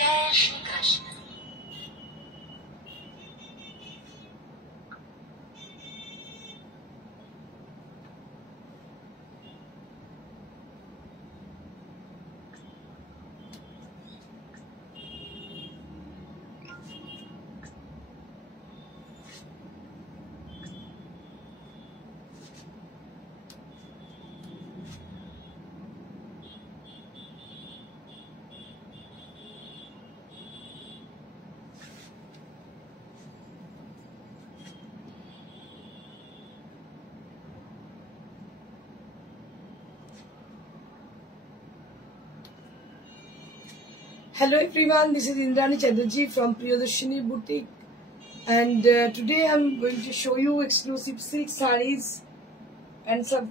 जय श्री Krishna. Hello everyone, this is Indrani Chatterjee from Priyadarshini Boutique, and today I'm going to show you exclusive silk sarees and some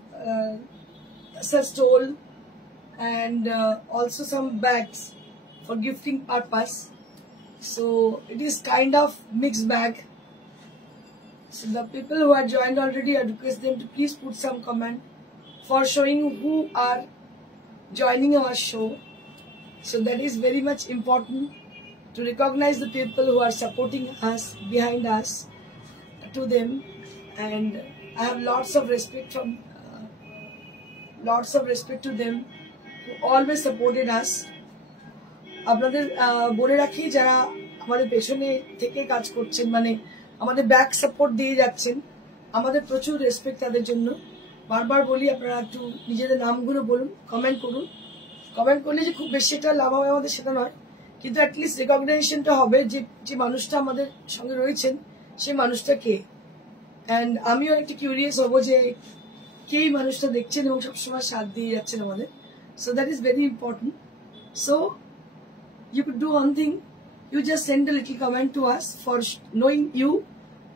stole and also some bags for gifting purpose. So it is kind of mixed bag. So the people who are joined already, I request them to please put some comment for showing who are joining our show. So that is very much important to recognize the people who are supporting us, behind us, to them, and I have lots of respect to them who always supported us. আপনাদের বলে রাখি যারা আমাদের পেছনে থেকে কাজ করছেন, মানে আমাদের ব্যাক সাপোর্ট দিয়ে যাচ্ছেন, আমাদের প্রচুর রেসপেক্ট তাদের জন্য। বারবার বলি আপনারা একটু নিজেদের নামগুলো বলুন, কমেন্ট করুন। কমেন্ট করলে যে খুব বেশি একটা লাভ হবে আমাদের সেটা নয়, কিন্তু অ্যাটলিস্ট রেকগনাইজেশনটা হবে যে যে মানুষটা আমাদের সঙ্গে রয়েছেন সেই মানুষটা কে। অ্যান্ড আমিও একটু কিউরিয়াস হবো যে কে মানুষটা দেখছেন এবং সবসময় সাথ দিয়ে যাচ্ছেন আমাদের। So that is very important. So you could do one thing, you just send a little comment to us for knowing you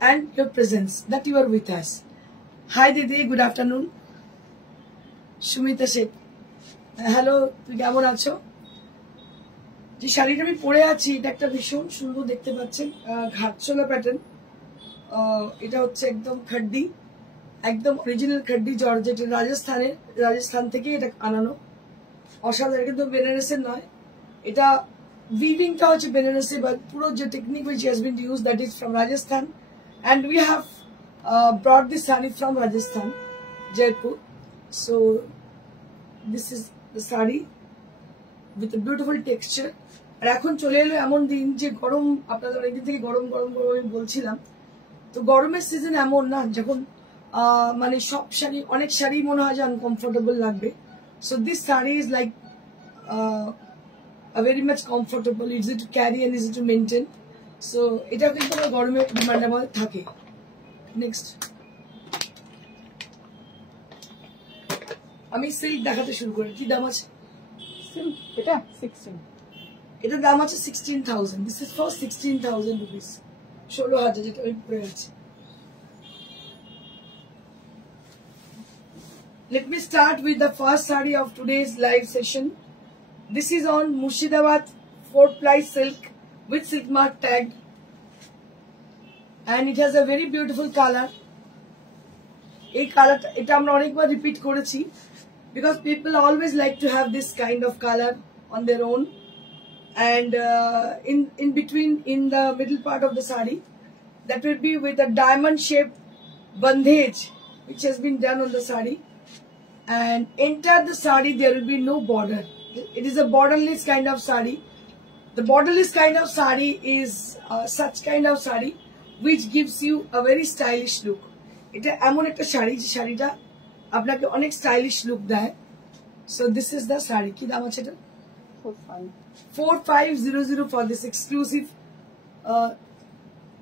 and your presence, that you are with us. Hi Didi, good afternoon. Shumita Sheikh, hello, তুমি কেমন আছো? যে শাড়িটা আমি পরে আছি এটা একটা ভীষণ সুন্দর, দেখতে পাচ্ছেন ঘাটচোলা প্যাটার্ন। এটা হচ্ছে একদম খাড্ডি, একদম অরিজিনাল খাড্ডি জর্জেট, রাজস্থান থেকে এটা আনানো। অসাধারণ, কিন্তু বেনারসের নয় এটা। weavingটা হচ্ছে বেনারসি, but পুরো যে technique which has been used that is from Rajasthan, and we have brought this saree from Rajasthan, Jaipur. So this is the saree with a beautiful texture. আর এখন চলে এলো এমন দিন যে গরম, আপনাদের অনেকদিন থেকে গরম গরম গরম আমি বলছিলাম, তো গরমের সিজন এমন না যখন মানে সব শাড়ি, অনেক শাড়ি মনে হয় যে আনকমফোর্টেবল লাগবে। So this saree is like very much comfortable, easy to carry and easy to maintain. So এটা কিন্তু আমার গরমের ডিমান্ড আমাদের থাকে। নেক্সট আমি সিল্ক দেখাতে শুরু করি। কি দাম আছে সিল্ক? এটা 16, এটার দাম আছে 16,000। দিস ইজ ফর 16,000 রুপিস, 16,000 যেটা আমি পরে আছি। Let me start with the first saree of today's live session. This is on Murshidabad 4-ply silk with silk mark tag, and it has a very beautiful color. এই কালারটা এটা আমরা অনেকবার রিপিট করেছি because people always like to have this kind of color on their own, and in between, in the middle part of the saree, that will be with a diamond shaped bandhage which has been done on the saree, and enter the saree there will be no border. It is a borderless kind of saree. The borderless kind of saree is such kind of saree which gives you a very stylish look. এটা এমন একটা শাড়ি যে শাড়িটা আপনাকে অনেক stylish look দেয়। So this is the saree. কি দাম আছে এটা? 4500 for this exclusive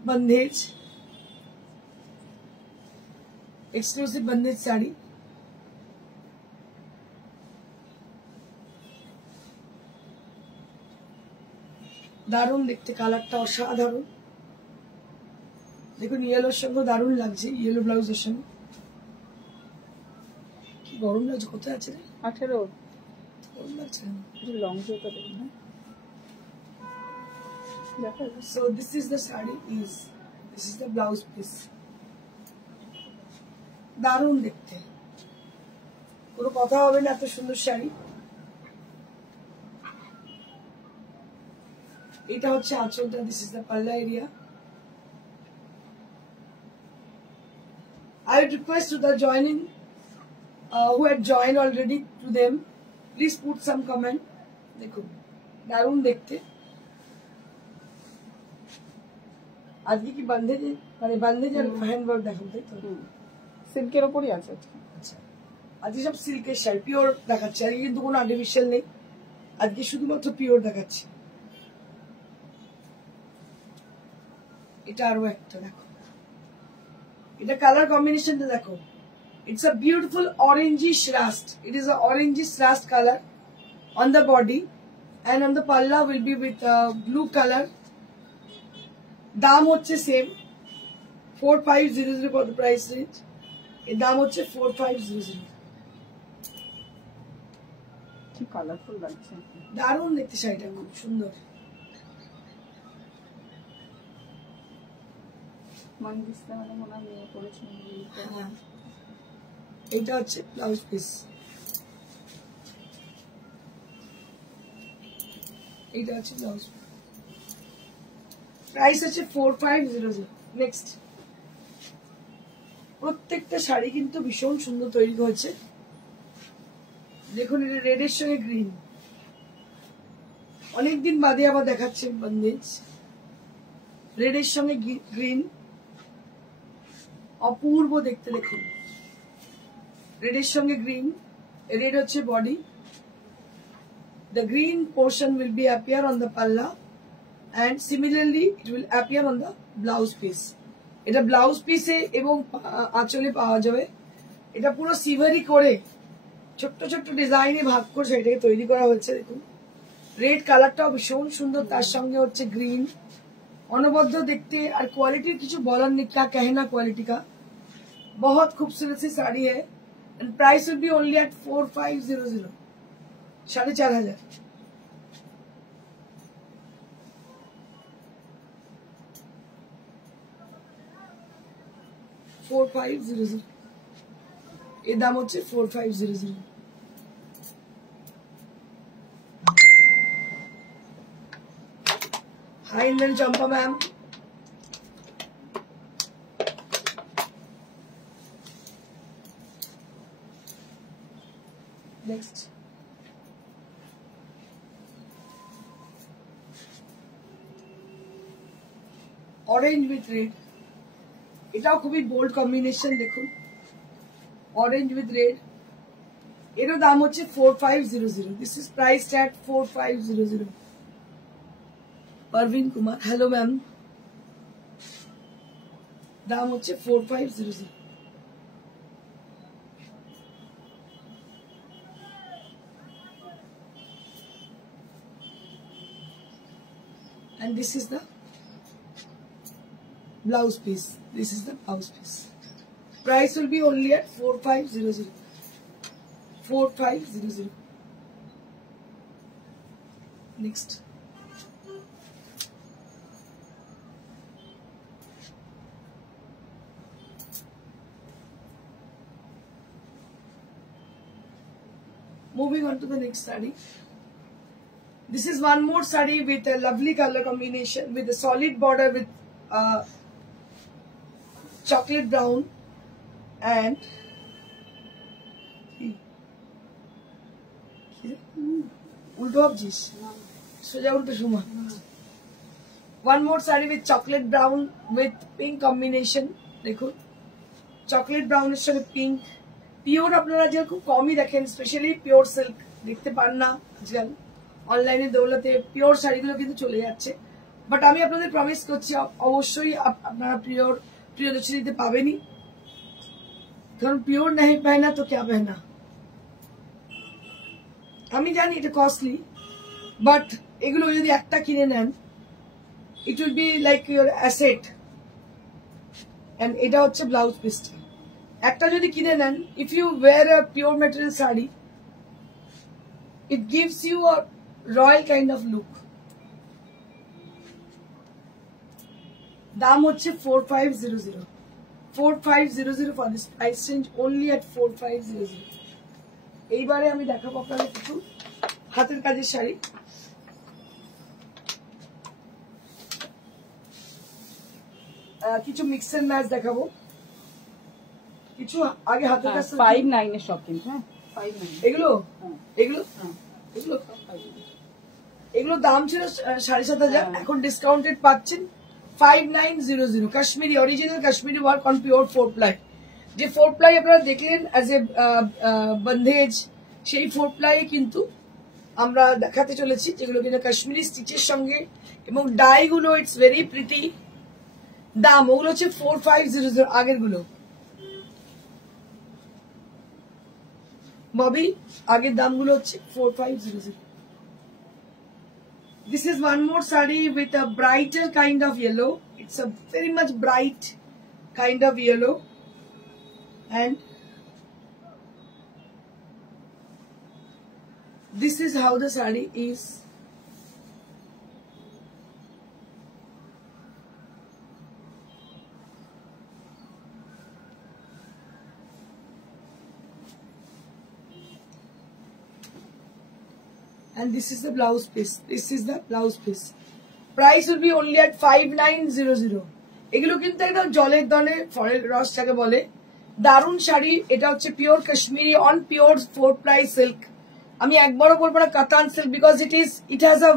bandhage, exclusive bandhage saree. দারুণ দেখতে, কালারটা অসাধারণ। দেখুন ইয়েলোর সঙ্গে দারুণ লাগছে, ইয়েলো ব্লাউজের সঙ্গে। কি গরম লাগছে, কোথায় আছে রে? 18 গরম লাগছে না, একটু লং জুতো দেখুন না। So this is the saree, this is the blouse piece. দারুণ দেখতে, কোনো কথা হবে না, এত সুন্দর শাড়ি। এটা হচ্ছে আঁচলটা, দিস ইজ দ্য পাল্লা area. I would request to the joining who had joined already to them, please put some comment. দেখুন দারুণ দেখতে। আজকে কি বান্ধেজ মানে বান্ধেজ আর হ্যান্ডওয়ার্ক দেখাবো, তাই তো? সিল্কের ওপরই আছে। আচ্ছা, আজকে সব সিল্কের শাড়ি পিওর দেখাচ্ছে, আজকে কিন্তু কোনো আর্টিফিশিয়াল নেই, আজকে শুধুমাত্র পিওর দেখাচ্ছি। এটা আরো একটা দেখো, এটা কালার কম্বিনেশনটা দেখো, it's a beautiful orangish rust, it is a orangish rust color on the body and on the palla will be with blue color. দাম হচ্ছে সেম 4500 for the price range, এর দাম হচ্ছে 4500। কি কালারফুল লাগছে, দারুণ দেখতে শাড়িটা, খুব সুন্দর। এইটা হচ্ছে ব্লাউজ পিস, এইটা হচ্ছে ব্লাউজ, প্রাইস আছে 4500। নেক্সট, প্রত্যেকটা শাড়ি কিন্তু ভীষণ সুন্দর তৈরি হয়েছে। দেখুন এটা রেডের সঙ্গে গ্রিন, অনেকদিন বাদে আবার দেখাচ্ছে বন্দেজ, রেডের সঙ্গে গ্রিন, অপূর্ব দেখতে। দেখুন রেডের সঙ্গে গ্রিন, রেড হচ্ছে body, the green portion will be appear on the palla and similarly it will appear on the blouse piece. এটা ব্লাউজ পিসে এবং আঁচলে পাওয়া যাবে। এটা পুরো সিভারি করে ছোট্ট ছোট্ট ডিজাইনে ভাগ করে সেটাকে তৈরি করা হয়েছে। দেখুন রেড কালারটাও ভীষণ সুন্দর, তার সঙ্গে হচ্ছে গ্রিন, অনবদ্য দেখতে, আর क्वालिटी কিছু বলার নেই, क्या कहना क्वालिटी का, बहुत खूबसूरत सी साड़ी है and price will be only at 4500, 4500। এর দাম হচ্ছে 4500। Hi Indrani Champa ma'am, next orange with red, এটাও খুবই বোল্ড কম্বিনেশন। দেখুন অরেঞ্জ উইথ রেড, এরও দাম হচ্ছে 4500। This is priced at 4500। Parveen Kumar, hello ma'am, दाम হচ্ছে 4500। and this is the blouse piece, this is the blouse piece, price will be only at 4500, 4500। next moving on to the next saree. This is one more saree with a lovely color combination with a solid border with chocolate brown and ulto abjis soja ulto shuma. One more saree with chocolate brown with pink combination. देखो chocolate brown এর সাথে pink, pure আপনারা যে খুব কমই দেখেন, specially pure silk দেখতে পান না আজকাল, অনলাইনে দৌলতে পিওর শাড়িগুলো কিন্তু চলে যাচ্ছে। বাট আমি আপনাদের প্রমিস করছি অবশ্যই আপনারা পিওর প্রিয়দর্শনীতে পাবেনই, কারণ পিওর नहीं पहना तो क्या पहना। আমি জানি এটা কস্টলি, বাট এগুলো যদি একটা কিনে নেন it will be like your asset. And এটা হচ্ছে ব্লাউজ পিসটা, একটা যদি কিনে নেন, if you wear a pure material sari it gives you a royal kind of look. দাম হচ্ছে 4500, 4500 for this price range, only at 4500। এইবারে আমি দেখাবো আপনাদের কিছু হাতের কাজের শাড়ি। কিছু মিক্স এন্ড ম্যাচ দেখাবো, কিছু আগে হাতের কাছে 5.9 এর সব কিন্তু, হ্যাঁ 5.9 এগুলো এগুলো এগুলো এগুলো দাম ছিল 7,500, এখন ডিসকাউন্টেড পাচ্ছেন 5900। কাশ্মীরি অরিজিনাল কাশ্মীরি ওয়ার্ক অন পিওর 4 প্লাই। যে 4 প্লাই আপনারা দেখলেন অ্যাজ এ বন্ধেজ, সেই 4 প্লাই কিন্তু আমরা দেখাতে চলেছি, যেগুলো কিনা কাশ্মীরি স্টিচের সঙ্গে, এবং ডাই গুলো ইটস ভেরি প্রিটি। দাম ওগুলো হচ্ছে 4500 আগের গুলো। ববি আগের দামগুলো হচ্ছে 4500। This is one more saree with a brighter kind of yellow. It's a very much bright kind of yellow, and this is how the saree is. And this is the blouse piece. This is the blouse piece. Price will be only at 5900. এগুলো কিন্তু একদম জলের দনে ফলের রস যাকে বলে, দারুণ শাড়ি। এটা হচ্ছে pure Kashmiri on pure 4 ply silk. আমি একবারও বলবো না katan silk, because it has a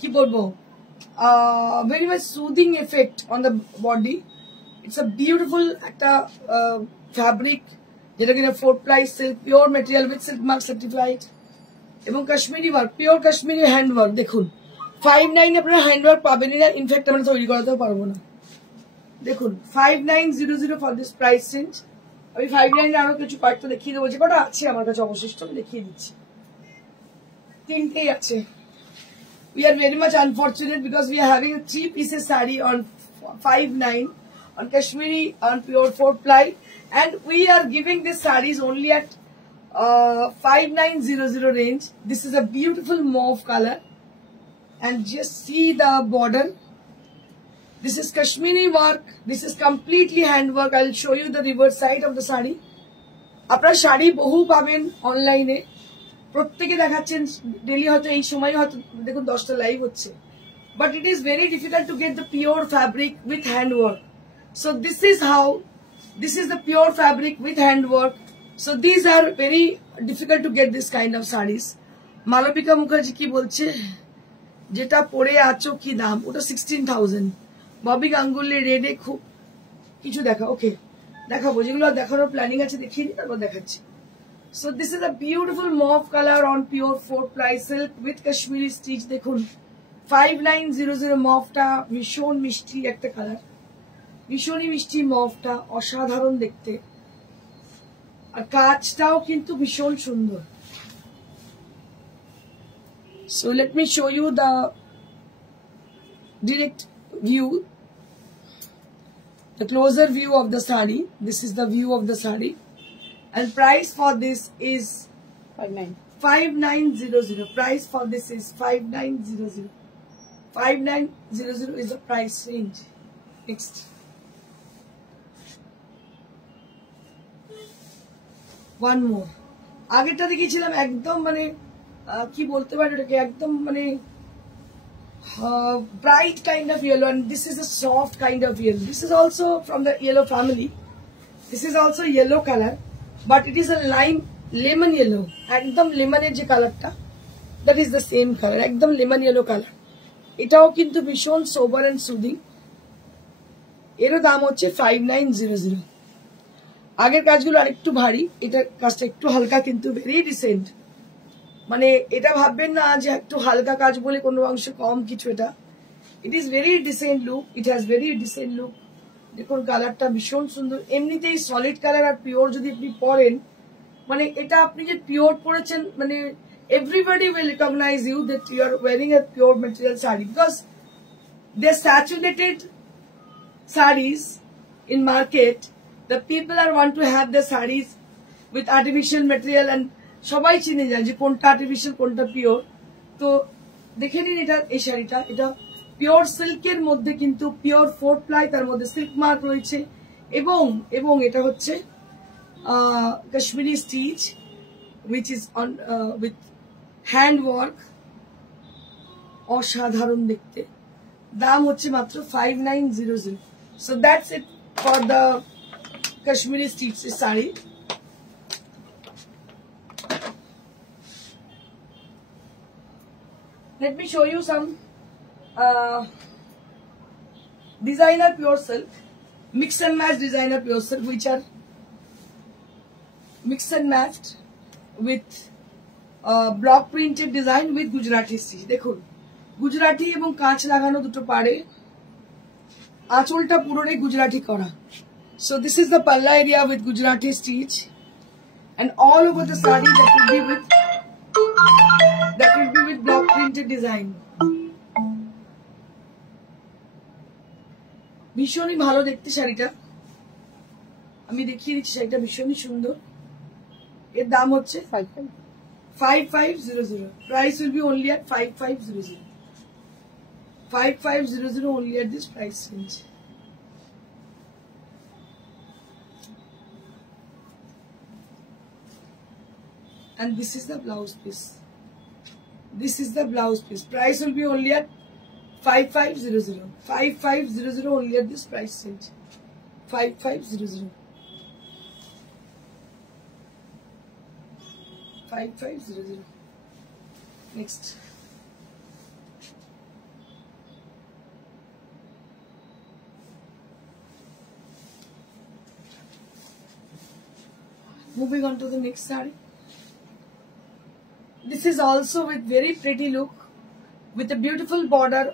কি বলবো very much soothing effect on the body. It's a beautiful একটা ফ্যাব্রিক, যেটা কিনা 4 ply silk, pure material with silk mark certified, এবং Kashmiri work, pure Kashmiri hand work. দেখুন 5.9 আপনারা হ্যান্ড ওয়ার্ক পাবেনই না, ইনফ্যাক্ট আমরা তৈরি করাতেও পারবো না। দেখুন 5900 ফর দিস প্রাইস রেঞ্জ। আমি 5.9 আরো কিছু কয়েকটা দেখিয়ে দেবো, যে কটা আছে আমার কাছে অবশিষ্ট আমি দেখিয়ে দিচ্ছি। 3টেই আছে। We are very much unfortunate because we are having a 3 pieces saree on 5.9 on Kashmiri on pure 4 ply, and we are giving these sarees only at 5900 range. This is a beautiful mauve color, and just see the border. This is Kashmiri work. This is completely hand work. I'll show you the reverse side of the saree. আপনারা শাড়ি বহু পাবেন অনলাইনে, প্রত্যেকে দেখাচ্ছেন ডেলি, হয়তো এই সময় হয়তো দেখুন 10টা লাইভ হচ্ছে, but it is very difficult to get the pure fabric with hand work. So this is the pure fabric with hand work. So these are very difficult to get this kind of sarees. Malavika মুখার্জি কি বলছে, যেটা পরে আছো কি দাম, ওটা 16,000। ববি গাঙ্গুলি রেডে খুব কিছু দেখা, ওকে দেখাবো, যেগুলো দেখানোর প্ল্যানিং আছে দেখিয়ে দিই, তারপর দেখাচ্ছি। So this is a beautiful mauve color on pure 4 ply silk with Kashmiri stitch. দেখুন 5900 মভটা ভীষণ মিষ্টি একটা কালার, ভীষণই মিষ্টি মভটা, অসাধারণ দেখতে, আর কাজটাও কিন্তু ভীষণ সুন্দর। So let me show you the direct view, the closer view of the saree. This is the view of the saree, and price for this is 5900. Price for this is 5900. 5900 is the price range. Next. One more. আগেরটা দেখিয়েছিলাম একদম মানে কি বলতে পারি এটাকে, একদম মানে bright kind of yellow, and this is a soft kind of yellow. This is also from the yellow family. This is also yellow color, but it is a lemon yellow. একদম লেমনের যে কালারটা, that is the same color, একদম lemon yellow color. এটাও কিন্তু ভীষণ সোবার and soothing. এর দাম হচ্ছে 5900। আগের কাজগুলো আরেকটু ভারী, এটার কাজটা একটু হালকা, কিন্তু ভেরি ডিসেন্ট। মানে এটা ভাববেন না যে একটু হালকা কাজ বলে কোনো অংশ কম কিছু, এটা it is very dissent look, it has very dissent look. দেখুন কালারটা ভীষণ সুন্দর, এমনিতেই সলিড কালার আর পিওর যদি আপনি পরেন, মানে এটা আপনি যে পিওর পরেছেন, মানে everybody will recognize you that you are wearing a pure material saree, because they're saturated sarees in market. The people are want to have the sarees with artificial material, and সবাই চিনে যায় যে কোনটা আর্টিফিশিয়াল কোনটা পিওর। তো দেখে নিন এটা, এই শাড়িটা, এটা পিওর সিল্কের মধ্যে, কিন্তু পিওর 4 প্লাই, তার মধ্যে সিল্ক মার্ক রয়েছে, এবং এটা হচ্ছে Kashmiri stitch which is on with hand work, অসাধারণ দেখতে। দাম হচ্ছে মাত্র 5900। So that's it for the Kashmiri stitch sari. Let me show you some designer pure silk, mix and match designer pure silk, which are mixed and matched with block printed design with Gujarati stitch. দেখুন গুজরাটি এবং কাঁচ লাগানো দুটো পাড়ে আঁচলটা পুরোটাই গুজরাটি করা. So this is the palla area with Gujarati stitch, and all over the sari that will be with block printed design. ভীষণই ভালো দেখতে শাড়িটা, আমি দেখিয়ে দিচ্ছি. শাড়িটা ভীষণই সুন্দর. এর দাম হচ্ছে 5500. Price will be only at 5500. 5500 only at this price range. And this is the blouse piece. This is the blouse piece. Price will be only at 5500. 5500 only at this price range. 5500. 5500. Next. Moving on to the next saree. This is also with very pretty look, with a beautiful border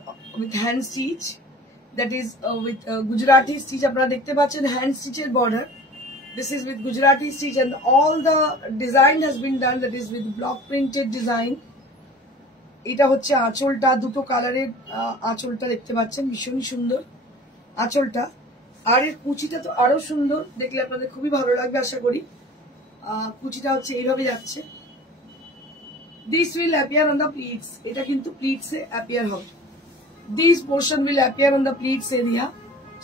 with hand stitch, that is with Gujarati stitch. আপনারা দেখতে পাচ্ছেন hand stitcher border. This is with Gujarati stitch, and all the design has been done, that is with block printed design. এটা হচ্ছে আঁচলটা, দুটো কালারের আঁচলটা দেখতে পাচ্ছেন, ভীষণই সুন্দর আঁচলটা. আর এর কুচিটা তো আরো সুন্দর, দেখলে আপনাদের খুবই ভালো লাগবে আশা করি. কুচিটা হচ্ছে এইভাবে যাচ্ছে. This will appear on the pleats. এটা কিন্তু pleats এ appear হবে. This portion will appear on the pleats area.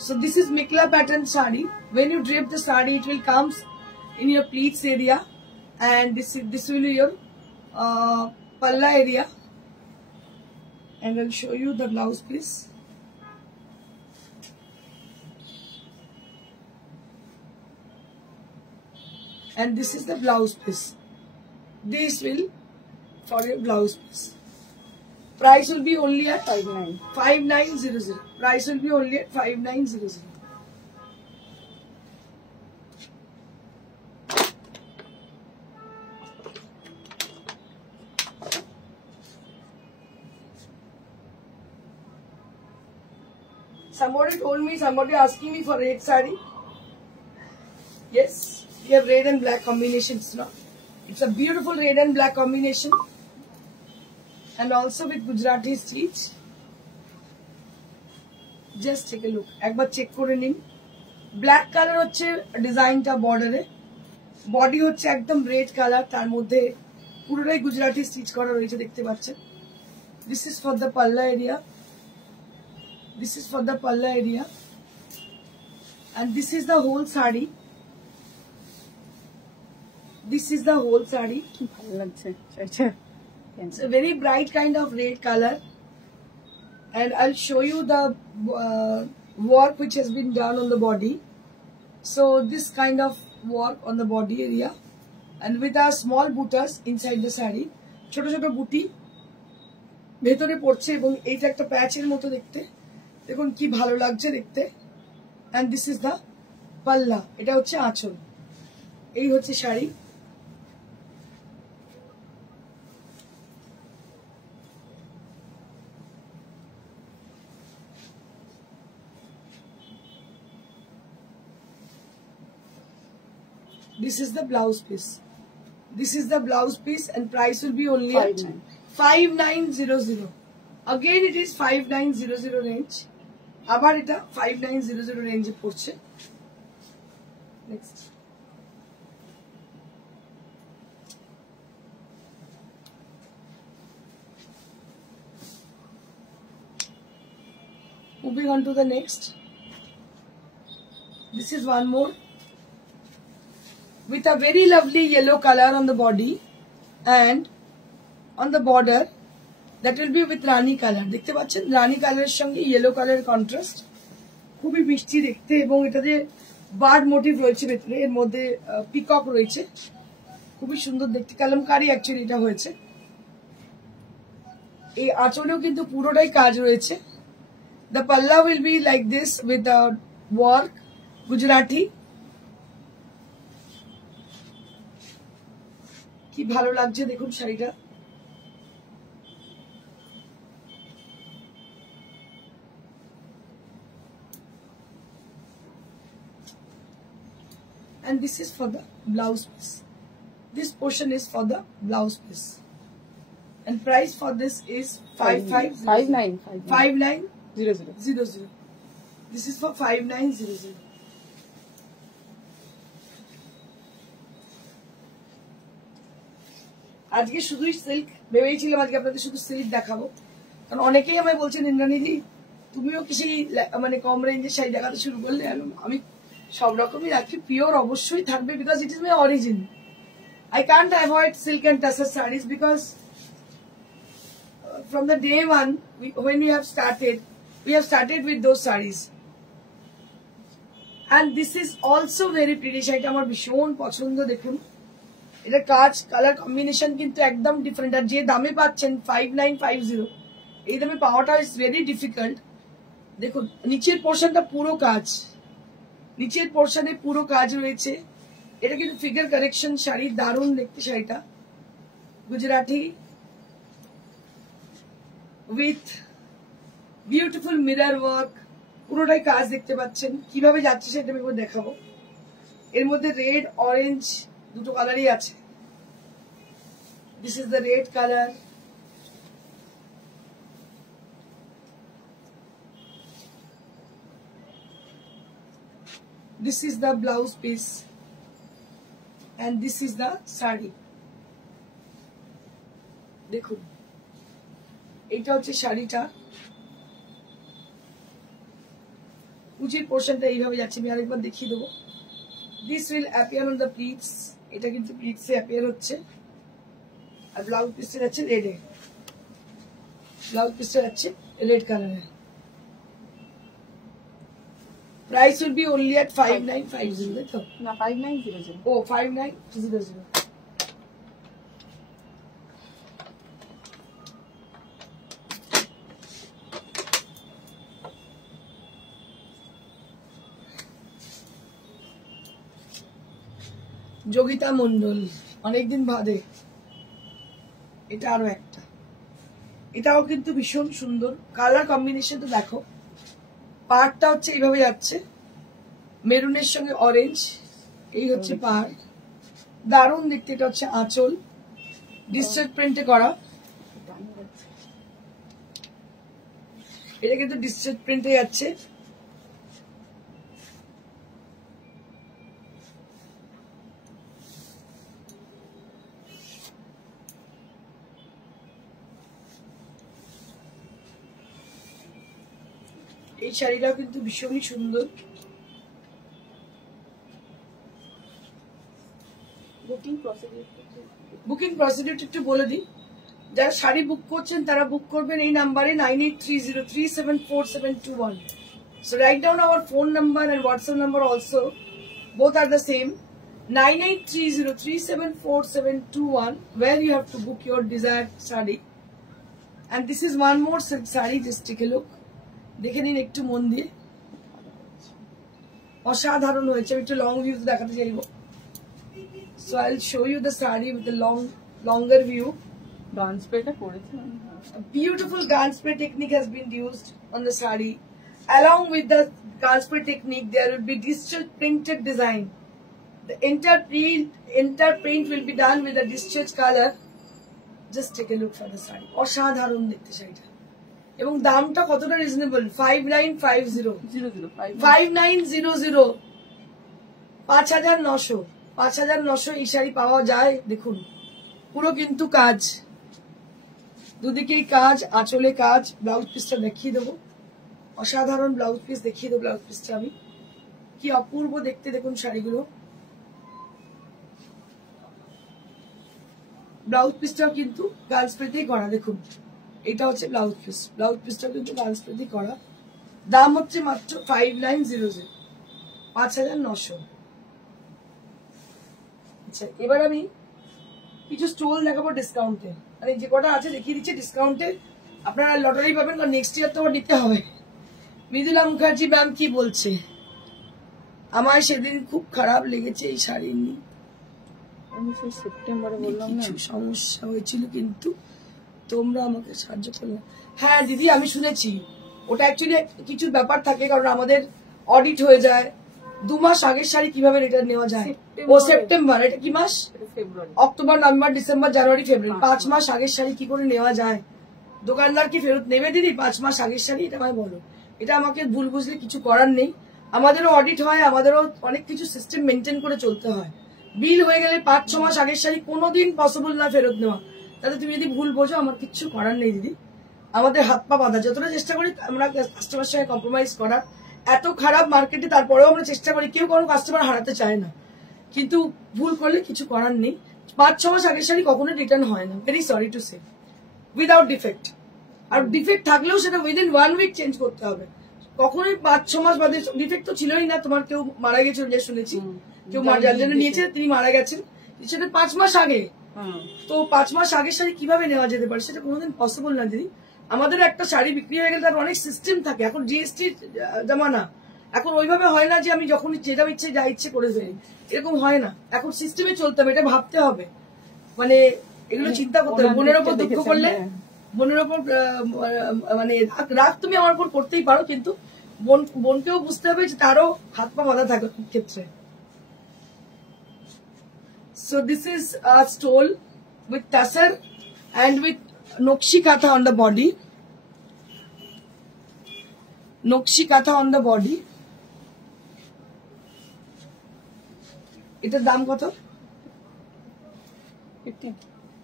So this is Mikla pattern sari. When you drape the sari, it will come in your pleats area, and this will be your palla area. And I'll show you the blouse piece. And this is the blouse piece. This will for your blouse piece. Price will be only at 5900. Price will be only at 5900. Somebody told me, somebody asking me for red saree. Yes, we have red and black combinations now. It's a beautiful red and black combination, and also with Gujarati stitch. Just take a look. একবার চেক করে নিন. Black colour হচ্ছে ডিজাইনটা বর্ডারে, বডি হচ্ছে একদম red colour, তার মধ্যে পুরোটাই গুজরাটি স্টিচ করা রয়েছে দেখতে পাচ্ছেন. This is for the palla area. This is for the palla area, and this is the whole saree. This is the whole saree. ভালো লাগছে. It's a very bright kind of red color, and I'll show you the work which has been done on the body. So this kind of work on the body area, and with our small buttas inside the saree. ছোট ছোট বুটি ভেতরে পড়ছে, এবং এইটা একটা প্যাচের মতো দেখতে, দেখুন কি ভালো লাগছে দেখতে. And this is the palla. এটা হচ্ছে আঁচল. এই হচ্ছে sari. This is the blouse piece. This is the blouse piece, and price will be only at 5900. Again it is 5900 range. আবার এটা 5900 রেঞ্জে পড়ছে. Next. Moving on to the next. This is one more with a very lovely yellow color on the body, and on the border that will be with rani color. দেখতে পাচ্ছেন রানী কালারের সঙ্গে ইয়েলো কালারের কন্ট্রাস্ট. খুবই মিষ্টি দেখতে, এবং এটাতে বার্ড মোটিভ রয়েছে ভেতরে, এর মধ্যে পিকক রয়েছে, খুবই সুন্দর দেখতে, কালামকারি অ্যাকচুয়ালি এটা হয়েছে। এই আঁচলেও কিন্তু পুরোটাই কাজ রয়েছে। দ্য পাল্লা will be like this with work Gujarati. কি ভালো লাগছে দেখুন শাড়িটা। And this is for the blouse piece. This portion is for the blouse piece. And price for this is 5900. This is for 5900. আজকে শুধুই সিল্ক ভেবেছিলাম, আজকে আপনাদের শুধু সিল্ক দেখাবো, কারণ অনেকেই আমায় বলছেন ইন্দ্রানীদি তুমিও কি সেই মানে কম রেঞ্জের শাড়ি দেখাতে শুরু করলে। আমি সব রকমই রাখছি, পিওর অবশ্যই থাকবে, because it is my origin. I can't avoid silk and tussar sarees because from the day one, when we have started with those sarees. And this is also very pretty. শাড়িটা আমার ভীষণ পছন্দ। দেখুন এটা কাজ কালার কম্বিনেশন কিন্তু একদম ডিফারেন্ট। আর যে দামে পাচ্ছেন 5950, এই দামে পাওয়াটা ইজ ভেরি ডিফিকাল্ট। দেখুন নিচের পোর্শনটা পুরো কাজ, নিচের পোর্শনে পুরো কাজ রয়েছে। এটা কিন্তু ফিগার কারেকশন শাড়ি, দারুণ দেখতে শাড়িটা, Gujarati with beautiful mirror work, পুরোটাই কাজ দেখতে পাচ্ছেন। কিভাবে যাচ্ছে সেটা আমি দেখাবো। এর মধ্যে রেড অরেঞ্জ দুটো কালারই আছে। This is the red colour, this is the blouse piece, and this is the sari. দেখুন এটা হচ্ছে শাড়িটা, কুচির পোর্শনটা এইভাবে যাচ্ছে। আমি আরেকবার দেখিয়ে দেবো। This will appear on the pleats, এটা কিন্তু প্লিটসে অ্যাপিয়ার হচ্ছে। আর ব্লাউজ পিসটা যাচ্ছে রেডে, ব্লাউজ পিসটা যাচ্ছে রেড কালারে। Price will be only at 5950. No, 5900. Oh, 5900. যোগিতা মন্ডল, অনেকদিন বাদে এটা আরো একটা, এটাও কিন্তু ভীষণ সুন্দর কালার কম্বিনেশন। তো দেখো পাড়টা হচ্ছে এইভাবে যাচ্ছে, মেরুনের সঙ্গে অরেঞ্জ, এই হচ্ছে পাড়, দারুণ দেখতে। এটা হচ্ছে আঁচল, ডিজিটাল প্রিন্টে করা, এটা কিন্তু ডিজিটাল প্রিন্টে যাচ্ছে। এই শাড়িটাও কিন্তু ভীষণই সুন্দর। বুকিং প্রসিডিউর একটু বলে দিই। যারা শাড়ি বুক করছেন তারা বুক করবেন এই নাম্বারে 9830374721। So write down our phone number and WhatsApp number also. Both are the same. 9830374721, where you have to book your desired saree. And this is one more silk saree. Just take a look. দেখে নিন একটু মন দিয়ে, অসাধারণ হয়েছে। আমি একটু long view দেখাতে চাইবো। So I'll show you the saree with the longer view. Dance peta করেছে। A beautiful Ganspray technique has been used on the saree. Along with the Ganspray technique, there will be digital printed design. The entire print will be done with a discharge color. Just take a look for the saree. অসাধারণ দেখতে শাড়িটা, এবং দামটা কতটা রিজনেবল। 5950, 5900, 5900 এই শাড়ি পাওয়া যায়। দেখুন পুরো কিন্তু কাজ, দুদিকেই কাজ, আঁচলে কাজ। ব্লাউজ পিসটা দেখিয়ে দেবো, অসাধারণ ব্লাউজ পিস দেখিয়ে দেবো। ব্লাউজ পিসটা আমি কি অপূর্ব দেখতে, দেখুন শাড়িগুলো। ব্লাউজ পিসটাও কিন্তু গার্লস প্রিন্টেই করা। দেখুন এটা হচ্ছে ব্লাউজ পিস, ব্লাউজ পিসটাও কিন্তু গার্লস প্রিন্টেই করা। দাম হচ্ছে মাত্র 5900, 5900। আচ্ছা, এবার আমি কিছু স্টোল দেখাবো ডিসকাউন্টে, মানে যে কটা আছে দেখিয়ে দিচ্ছি ডিসকাউন্টে। আপনারা লটারি পাবেন, কারণ নেক্সট ইয়ার তো আবার নিতে হবে। মৃদুলা মুখার্জি ম্যাম কি বলছে, আমার সেদিন খুব খারাপ লেগেছে এই শাড়ি নিয়ে, আমি সেই সেপ্টেম্বরে বললাম না, কিছু সমস্যা হয়েছিল কিন্তু তোমরা আমাকে সাহায্য করলে। হ্যাঁ দিদি, আমি শুনেছি ওটা অ্যাকচুয়ালি কিছু ব্যাপার থাকে, কারণ আমাদের অডিট হয়ে যায়। 2 মাস আগের শাড়ি কিভাবে রিটার্ন নেওয়া যায়? ও সেপ্টেম্বর, এটা কি মাস? ফেব্রুয়ারি। অক্টোবর, নভেম্বর, ডিসেম্বর, জানুয়ারি, ফেব্রুয়ারি, 5 মাস আগের শাড়ি কি করে নেওয়া যায়? দোকানদার কি ফেরত নেবে দিদি 5 মাস আগের শাড়ি? এটা আমায় বলো। এটা আমাকে ভুল বুঝলে কিছু করার নেই, আমাদেরও অডিট হয়, আমাদেরও অনেক কিছু সিস্টেম মেনটেন করে চলতে হয়। বিল হয়ে গেলে 5-6 মাস আগের শাড়ি কোনোদিন পসিবল না ফেরত নেওয়া। তাহলে তুমি যদি ভুল বোঝো, আমার কিচ্ছু করার নেই দিদি। আমাদের হাত পা বাঁধা, যতটা চেষ্টা করি আমরা কাস্টমার সঙ্গে কম্প্রোমাইজ করার। এত খারাপ মার্কেটে, তারপরেও আমরা চেষ্টা করি, কেউ কোনো কাস্টমার হারাতে চায় না, কিন্তু ভুল করলে কিছু করার নেই। 5-6 মাস আগের শাড়ি কখনো রিটার্ন হয় না, very sorry to say, without defect. আর ডিফেক্ট থাকলেও সেটা উইদিন 1 উইক চেঞ্জ করতে হবে, কখনোই 5-6 মাস বাদে। ডিফেক্ট তো ছিলই না, তোমার কেউ মারা গেছিল যে শুনেছি, কেউ যার জন্য নিয়েছে তিনি মারা গেছেন, সেটা 5 মাস আগে। তো 5 মাস আগের শাড়ি কিভাবে নেওয়া যেতে পারে? সেটা কোনোদিন পসিবল না দিদি। আমাদের একটা শাড়ি বিক্রি হয়ে গেলে তার অনেক সিস্টেম থাকে, এখন জিএসটি জামানা, এখন ওইভাবে হয় না যে আমি যখন যেটা ইচ্ছে যা ইচ্ছে করে যাই, এরকম হয় না। এখন সিস্টেমে চলতে হবে, এটা ভাবতে হবে, মানে এগুলো চিন্তা করতে হবে। বোনের ওপর দুঃখ করলে, বোনের ওপর মানে রাগ তুমি আমার উপর করতেই পারো, কিন্তু বোনকেও বুঝতে হবে যে তারও হাত পা বাঁধা থাকে ক্ষেত্রে। So this is a stole with tassel and with Nokshi Katha on the body. Nokshi Katha on the body. এটার দাম কত?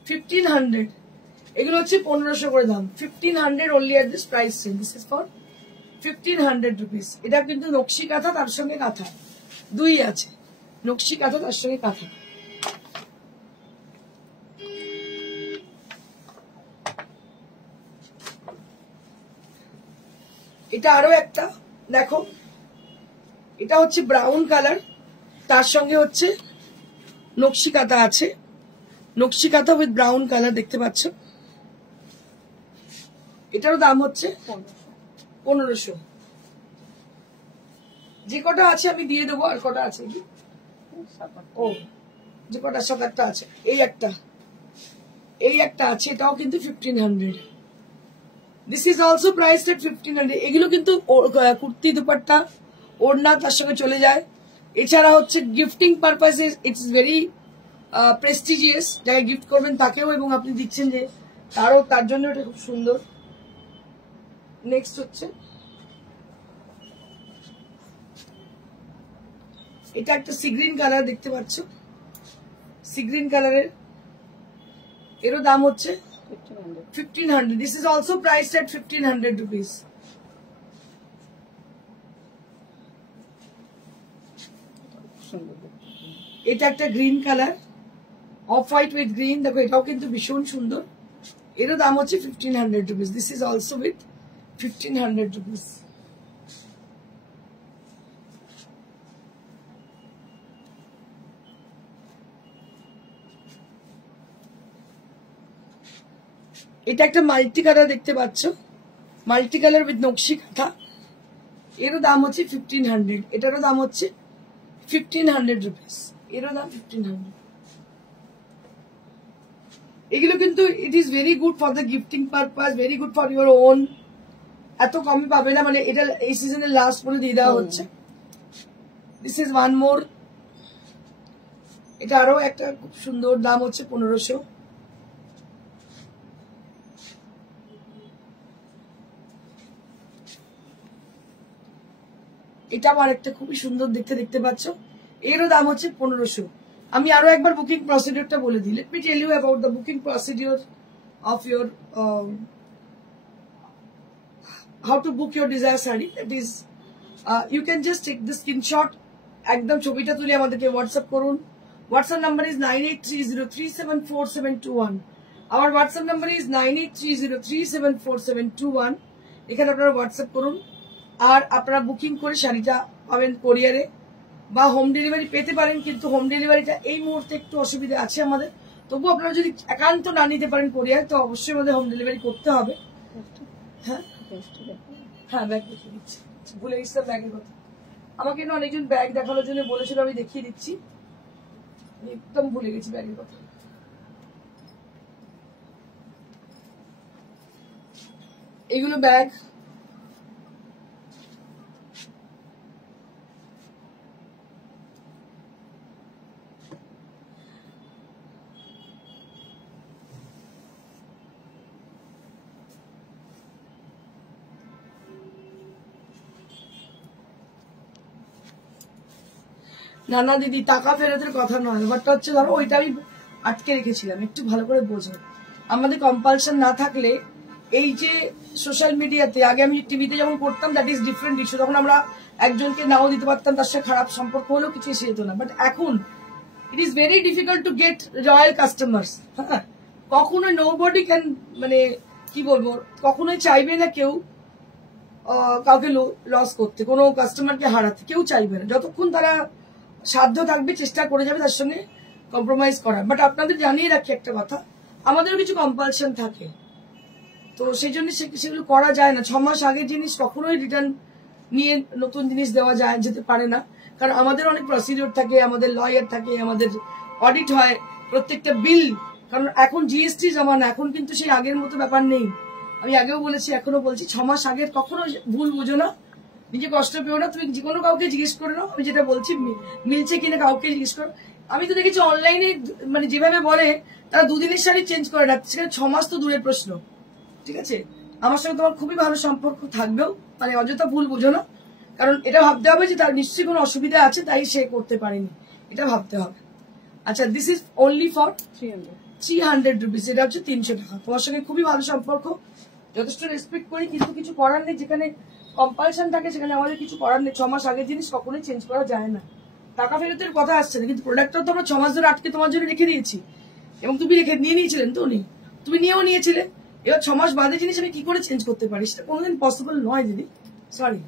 1500। এগুলো হচ্ছে 1500 করে দাম। 1500 only at this price sale. This is for 1500 rupees. এটা কিন্তু নকশি কাঁথা, তার সঙ্গে কাঁথা দুই আছে, নকশি কাঁথা তার সঙ্গে কাঁথা। এটা আরো একটা দেখো, এটা হচ্ছে ব্রাউন কালার, তার সঙ্গে হচ্ছে নকশি কাঁথা আছে, নকশি কাঁথা উইথ ব্রাউন কালার দেখতে পাচ্ছ। এটারও দাম হচ্ছে 1500। যে কটা আছে আমি দিয়ে দেবো, আর কটা আছে কি? ও, যে কটা 7-8টা আছে, এই একটা আছে, এটাও কিন্তু 1500। দিস ইজ অলসো প্রাইসড এট 1500। এগুলো কিন্তু কুর্তি, দুপাট্টা, ওড়না তার সঙ্গে চলে যায়। এছাড়া হচ্ছে গিফটিং পারপাসে ইটস ভেরি প্রেস্টিজিয়াস, যাকে গিফট করবেন তাকেও, এবং আপনি দিচ্ছেন যে তার জন্য এটা খুব সুন্দর। নেক্সট হচ্ছে এটা একটা সি গ্রিন কালার দেখতে পাচ্ছ, সি গ্রিন কালারের, এরও দাম হচ্ছে 1500। This is also priced at 1500 rupees. এটা একটা green colour, off white with green, দেখো এটাও কিন্তু ভীষণ সুন্দর, এরও দাম হচ্ছে 1500 rupees. This is also with 1500 rupees. এটা একটা মাল্টি কালার দেখতে পাচ্ছ, মাল্টি কালার উইথ নকশি কাঁথা, এরও দাম হচ্ছে 1500। এটারও দাম হচ্ছে 1500 rupees, এরও দাম 1500। এগুলো কিন্তু it is very good for the gifting purpose, very good for your own. এত কমে পাবে না, মানে এটা এই সিজনের লাস্ট বলে দিয়ে দেওয়া হচ্ছে। দিস ইজ ওয়ান মোর, এটা আরো একটা খুব সুন্দর, দাম হচ্ছে 1500। এটা আমার একটা খুবই সুন্দর দেখতে পাচ্ছ, এরও দাম হচ্ছে 1500। আমি আরো একবার বুকিং প্রসিডিওরটা বলে দিই। Let me tell you about the booking procedure of your how to book your desire sari. That is you can just take the screenshot, একদম ছবিটা তুলে আমাদেরকে হোয়াটসঅ্যাপ করুন। WhatsApp number is 9830374721। আমার হোয়াটসঅ্যাপ নাম্বার ইজ 9830374721। এখানে আপনারা হোয়াটসঅ্যাপ করুন। আর আপনারা বুকিং করে শাড়িটা পাবেন কোরিয়ারে বা হোম ডেলিভারি পেতে পারেন, কিন্তু হোম ডেলিভারিটা এই মুহূর্তে একটু অসুবিধা আছে আমাদের। তবু আপনারা যদি একান্ত না নিতে পারেন কোরিয়ার, তো অবশ্যই আমাদের হোম ডেলিভারি করতে হবে। হ্যাঁ হ্যাঁ, ব্যাগ দেখিয়ে দিচ্ছি, ভুলে গেছিলাম ব্যাগের কথা। আমাকে না অনেকজন ব্যাগ দেখানোর জন্য বলেছিল, আমি দেখিয়ে দিচ্ছি, একদম ভুলে গেছি ব্যাগের কথা। এগুলো ব্যাগ, না না দিদি টাকা ফেরতের কথা নয়, ব্যাপারটা হচ্ছে ধরো ওইটা আমি আটকে রেখেছিলাম, একটু ভালো করে বোঝো। আমাদের কম্পালশন না থাকলে এই যে সোশ্যাল মিডিয়াতে আগে আমি টিভিতে যেমন করতাম, দ্যাট ইজ ডিফারেন্ট ইস্যু, তখন আমরা একজনকে নাও দিতে পারতাম, তার সাথে খারাপ সম্পর্ক হলেও কিছু এসে যেত না। বাট এখন it is very difficult to get royal customers. হ্যাঁ, কখনোই নোবডি ক্যান, মানে কি বলবো, কখনোই চাইবে না কেউ কাউকে লস করতে, কোনো কাস্টমারকে হারাতে কেউ চাইবে না। যতক্ষণ তারা সাধ্য থাকবে চেষ্টা করে যাবে তার সঙ্গে কম্প্রোমাইজ করার। বাট আপনাদের জানিয়ে রাখি একটা কথা, আমাদেরও কিছু কম্পালশন থাকে, তো সেই জন্য সেগুলো করা যায় না। 6 মাস আগের জিনিস কখনোই রিটার্ন নিয়ে নতুন জিনিস দেওয়া যেতে পারে না, কারণ আমাদের অনেক প্রসিডিওর থাকে, আমাদের লয়ার থাকে, আমাদের অডিট হয় প্রত্যেকটা বিল। কারণ এখন জিএসটি জমানা, এখন কিন্তু সেই আগের মতো ব্যাপার নেই। আমি আগেও বলেছি, এখনো বলছি, 6 মাস আগের কখনো ভুল বুঝো না, নিজে কষ্ট পেও না। তুমি যে কোনো কাউকে জিজ্ঞেস করে নাও, আমি যেটা বলছি মিলছে কিনা কাউকে জিজ্ঞেস করো। আমি তো দেখেছি অনলাইনে, মানে যেভাবে বলে তারা 2 দিনের শাড়ি চেঞ্জ করে রাখছে, সেখানে 6 মাস তো দূরের প্রশ্ন। ঠিক আছে, আমার সঙ্গে তোমার খুবই ভালো সম্পর্ক থাকবেও, মানে অযথা ভুল বুঝো না, কারণ এটা ভাবতে হবে যে তার নিশ্চয়ই কোনো অসুবিধা আছে তাই সে করতে পারেনি, এটা ভাবতে হবে। আচ্ছা, দিস ইজ অনলি ফর 300 রুপিস, এটা হচ্ছে 300 টাকা। তোমার সঙ্গে খুবই ভালো সম্পর্ক, যথেষ্ট রেসপেক্ট করি, কিন্তু কিছু করার নেই। যেখানে কম্পালশন থাকে সেখানে আমাদের কিছু করার নেই। 6 মাস আগের জিনিস কখনোই চেঞ্জ করা যায় না। টাকা ফেরতের কথা আসছে না, কিন্তু প্রোডাক্টটা তো আমরা 6 মাস ধরে আটকে তোমার জন্য রেখে দিয়েছি, এবং তুমি নিয়ে নিয়েছিলেন তো, তুমি নিয়েও নিয়েছিলে। এবার 6 মাস বাদে জিনিস আমি কি করে চেঞ্জ করতে পারি, সেটা কোনোদিন পসিবল নয় দিদি, সরি।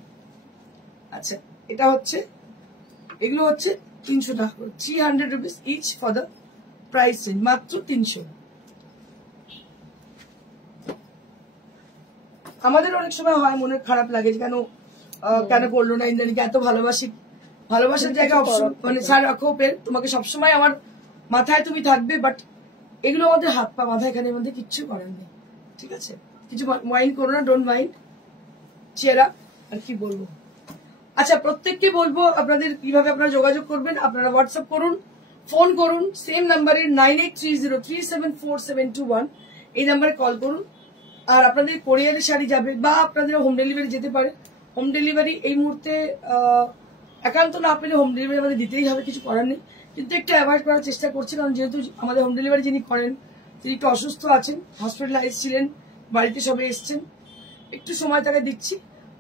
আচ্ছা, এটা হচ্ছে, এগুলো হচ্ছে 300 টাকা, 300 rupees each for the price change, মাত্র 300। আমাদের অনেক সময় হয়, মনে খারাপ লাগে কেন করলো না ইন্দ্রাণীকে, এত ভালোবাসার জায়গা মানে ছাড় রাখো, তোমাকে সবসময় আমার মাথায় তুমি থাকবে। বাট এগুলো আমাদের হাত পা মাথা, এখানে আমাদের কিচ্ছু করার নেই। ঠিক আছে, কিছু মাইন্ড করো না, ডোন্ট মাইন্ড, চেরা। আর কি বলবো, আচ্ছা প্রত্যেককে বলবো আপনাদের কিভাবে আপনারা যোগাযোগ করবেন। আপনারা হোয়াটসঅ্যাপ করুন, ফোন করুন, সেম নাম্বারে 9830374721, এই নাম্বারে কল করুন। আর আপনাদের কোরিয়ারের শাড়ি যাবে বা আপনাদের হোম ডেলিভারি যেতে পারে। হোম ডেলিভারি এই মুহূর্তে একান্ত না পেলে হোম ডেলিভারি আমাদের দিতেই হবে, কিছু করার নেই, কিন্তু একটু অ্যাভয়েড করার চেষ্টা করছি, কারণ যেহেতু আমাদের হোম ডেলিভারি যিনি করেন তিনি একটু অসুস্থ আছেন, হসপিটালাইজ ছিলেন, বাড়িতে সবাই এসছেন, একটু সময় তাকে দিচ্ছি।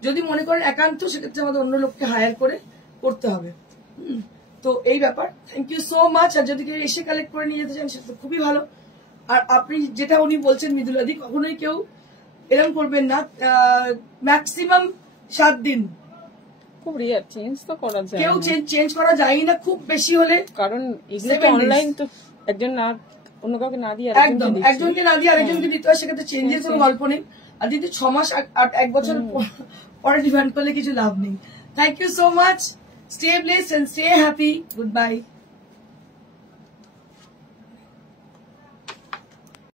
যদি মনে করেন একান্ত, সেক্ষেত্রে আমাদের অন্য লোককে হায়ার করে করতে হবে। তো এই ব্যাপার, থ্যাংক ইউ সো মাচ। আর যদি কেউ এসে কালেক্ট করে নিয়ে যেতে চান সেটা তো খুবই ভালো। আর আপনি যেটা উনি বলছেন মৃদুলাদি, কখনোই কেউ এরকম করবেন না, ম্যাক্সিমাম 7 দিন, খুব রিয়ার, চেঞ্জ তো করা যায়, কেউ চেঞ্জ করা যায় না, খুব বেশি হলে, কারণ এগুলো তো অনলাইন, তো একজন না অন্য কাউকে না দিয়ে একজনকে না দিয়ে আরেকজনকে দিতে হয়, সেক্ষেত্রে চেঞ্জের কোনো গল্প নেই। আর দিদি 6 মাস 1 বছর পরে ডিমান্ড করলে কিছু লাভ নেই। Thank you so much, stay blessed and stay happy, good bye.